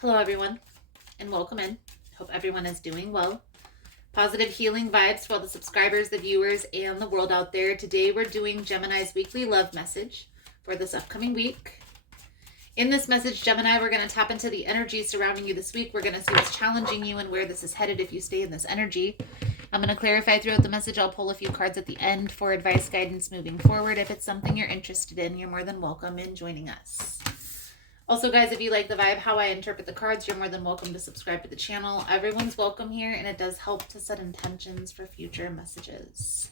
Hello, everyone, and welcome in. Hope everyone is doing well. Positive healing vibes for all the subscribers, the viewers, and the world out there. Today, we're doing Gemini's weekly love message for this upcoming week. In this message, Gemini, we're going to tap into the energy surrounding you this week. We're going to see what's challenging you and where this is headed if you stay in this energy. I'm going to clarify throughout the message. I'll pull a few cards at the end for advice, guidance moving forward. If it's something you're interested in, you're more than welcome in joining us. Also, guys, if you like the vibe, how I interpret the cards, you're more than welcome to subscribe to the channel. Everyone's welcome here, and it does help to set intentions for future messages.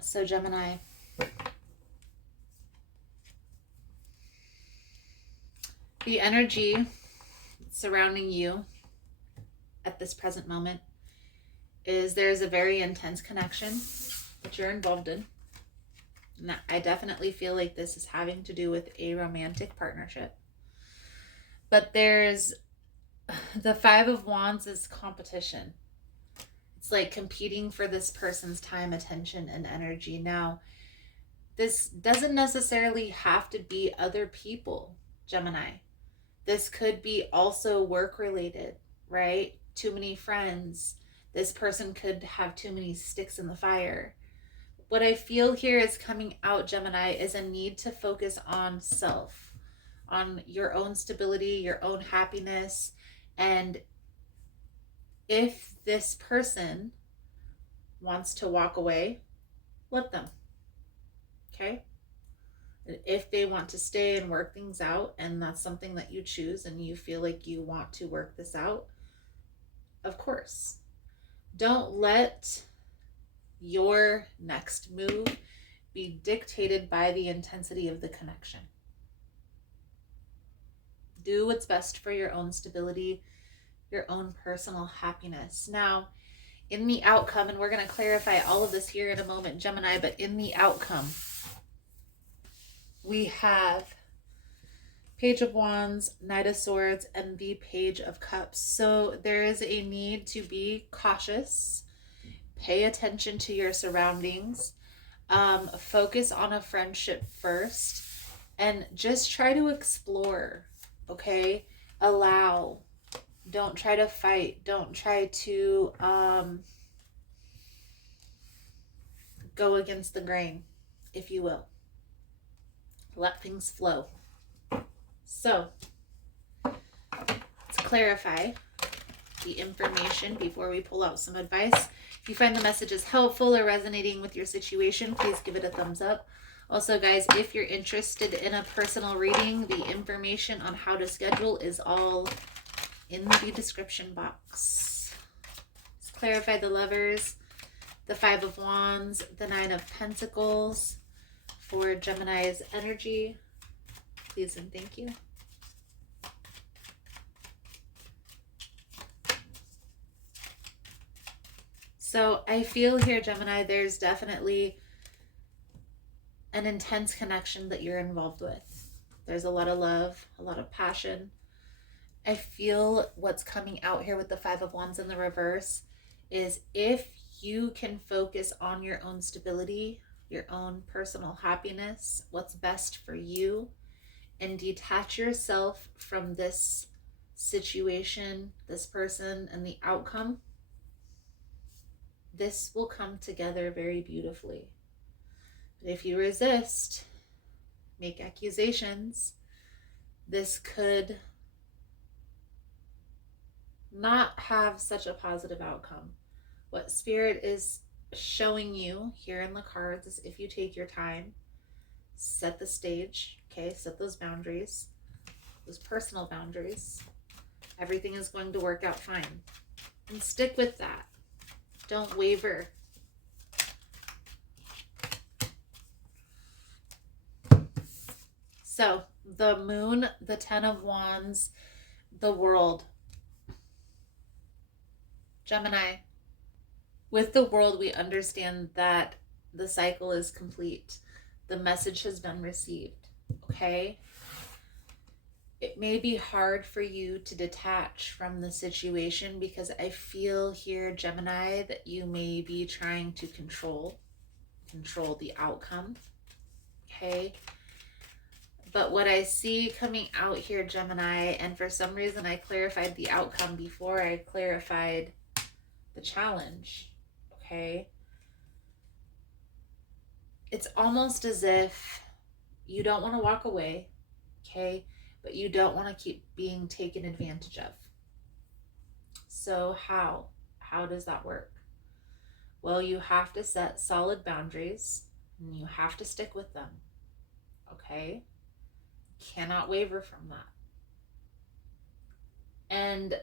So, Gemini, the energy surrounding you at this present moment is there's a very intense connection that you're involved in. And I definitely feel like this is having to do with a romantic partnership. But there's the Five of Wands is competition. It's like competing for this person's time, attention, and energy. Now, this doesn't necessarily have to be other people, Gemini. This could be also work related, right? Too many friends. This person could have too many sticks in the fire. What I feel here is coming out, Gemini, is a need to focus on self, on your own stability, your own happiness. And if this person wants to walk away, let them. Okay? If they want to stay and work things out, and that's something that you choose and you feel like you want to work this out, of course. Don't let your next move be dictated by the intensity of the connection. Do what's best for your own stability, your own personal happiness. Now, in the outcome, and we're going to clarify all of this here in a moment, Gemini, but in the outcome, we have Page of Wands, Knight of Swords, and the Page of Cups. So there is a need to be cautious. Pay attention to your surroundings. Focus on a friendship first. And just try to explore, okay? Allow. Don't try to fight. Don't try to go against the grain, if you will. Let things flow. So, let's clarify the information before we pull out some advice. If you find the messages helpful or resonating with your situation, please give it a thumbs up. Also, guys, if you're interested in a personal reading, the information on how to schedule is all in the description box. Let's clarify the Lovers, the Five of Wands, the Nine of Pentacles for Gemini's energy. Please and thank you. So I feel here, Gemini, there's definitely an intense connection that you're involved with. There's a lot of love, a lot of passion. I feel what's coming out here with the Five of Wands in the reverse is if you can focus on your own stability, your own personal happiness, what's best for you, and detach yourself from this situation, this person, and the outcome, this will come together very beautifully. But if you resist, make accusations, this could not have such a positive outcome. What Spirit is showing you here in the cards is if you take your time, set the stage, okay, set those boundaries, those personal boundaries, everything is going to work out fine. And stick with that. Don't waver. So, the Moon, the Ten of Wands, the World. Gemini, with the World, we understand that the cycle is complete. The message has been received, okay? It may be hard for you to detach from the situation because I feel here, Gemini, that you may be trying to control the outcome. Okay. But what I see coming out here, Gemini, and for some reason I clarified the outcome before I clarified the challenge. Okay. It's almost as if you don't want to walk away. Okay. But you don't want to keep being taken advantage of. So how? How does that work? Well, you have to set solid boundaries and you have to stick with them. Okay? Cannot waver from that. And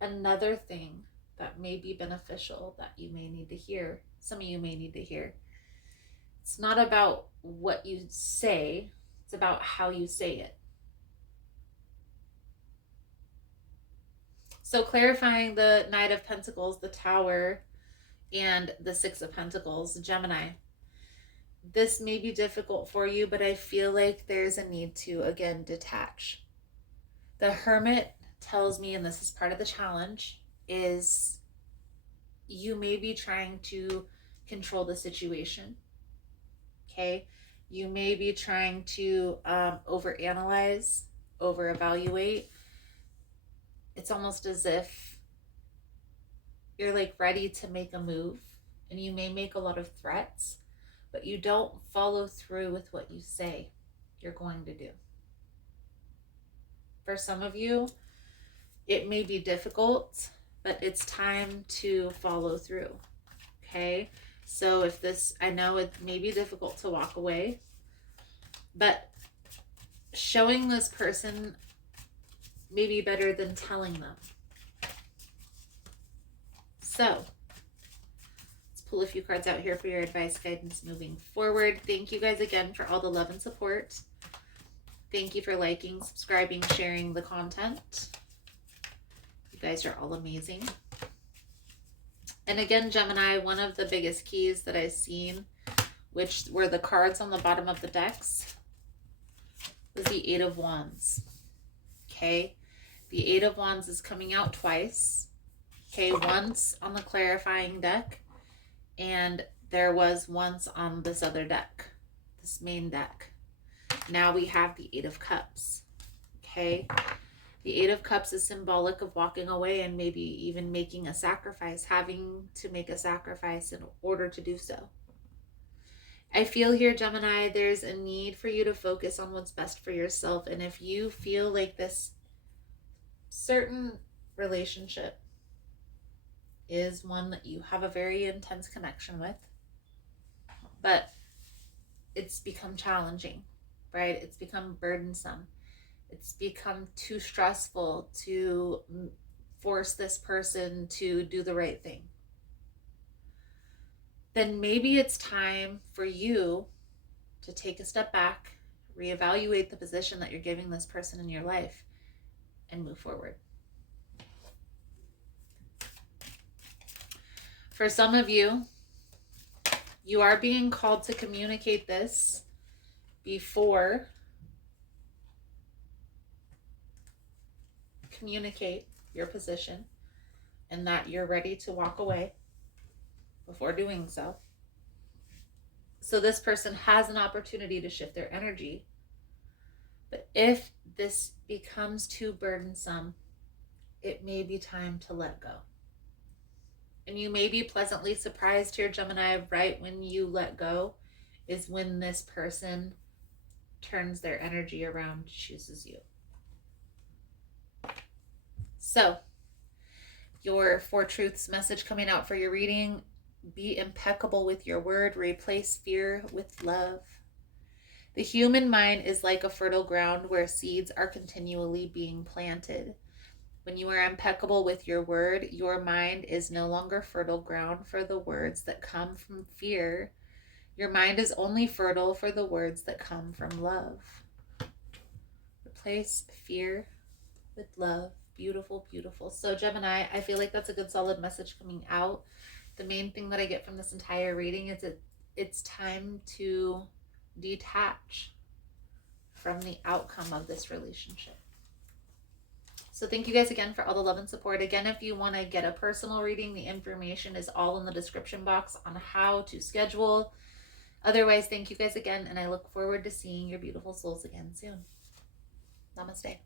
another thing that may be beneficial that you may need to hear, some of you may need to hear, it's not about what you say, it's about how you say it. So clarifying the Knight of Pentacles, the Tower, and the Six of Pentacles, Gemini. This may be difficult for you, but I feel like there's a need to, again, detach. The Hermit tells me, and this is part of the challenge, is you may be trying to control the situation. Okay? You may be trying to overanalyze, over-evaluate. It's almost as if you're like ready to make a move, and you may make a lot of threats, but you don't follow through with what you say you're going to do. For some of you, it may be difficult, but it's time to follow through. Okay? So if this, I know it may be difficult to walk away, but showing this person may be better than telling them. So let's pull a few cards out here for your advice, guidance moving forward. Thank you guys again for all the love and support. Thank you for liking, subscribing, sharing the content. You guys are all amazing. And again, Gemini, one of the biggest keys that I've seen, which were the cards on the bottom of the decks, was the Eight of Wands. Okay? The Eight of Wands is coming out twice. Okay, once on the clarifying deck, and there was once on this other deck, this main deck. Now we have the Eight of Cups. Okay? The Eight of Cups is symbolic of walking away and maybe even making a sacrifice, having to make a sacrifice in order to do so. I feel here, Gemini, there's a need for you to focus on what's best for yourself. And if you feel like this certain relationship is one that you have a very intense connection with, but it's become challenging, right? It's become burdensome. It's become too stressful to force this person to do the right thing. Then maybe it's time for you to take a step back, reevaluate the position that you're giving this person in your life, and move forward. For some of you, you are being called to communicate this before. Communicate your position and that you're ready to walk away before doing so. So this person has an opportunity to shift their energy. But if this becomes too burdensome, it may be time to let go. And you may be pleasantly surprised here, Gemini, right when you let go is when this person turns their energy around, chooses you. So, your Four Truths message coming out for your reading: be impeccable with your word, replace fear with love. The human mind is like a fertile ground where seeds are continually being planted. When you are impeccable with your word, your mind is no longer fertile ground for the words that come from fear. Your mind is only fertile for the words that come from love. Replace fear with love. Beautiful, beautiful. So Gemini, I feel like that's a good solid message coming out. The main thing that I get from this entire reading is it's time to detach from the outcome of this relationship. So thank you guys again for all the love and support. Again, if you want to get a personal reading, the information is all in the description box on how to schedule. Otherwise, thank you guys again, and I look forward to seeing your beautiful souls again soon. Namaste.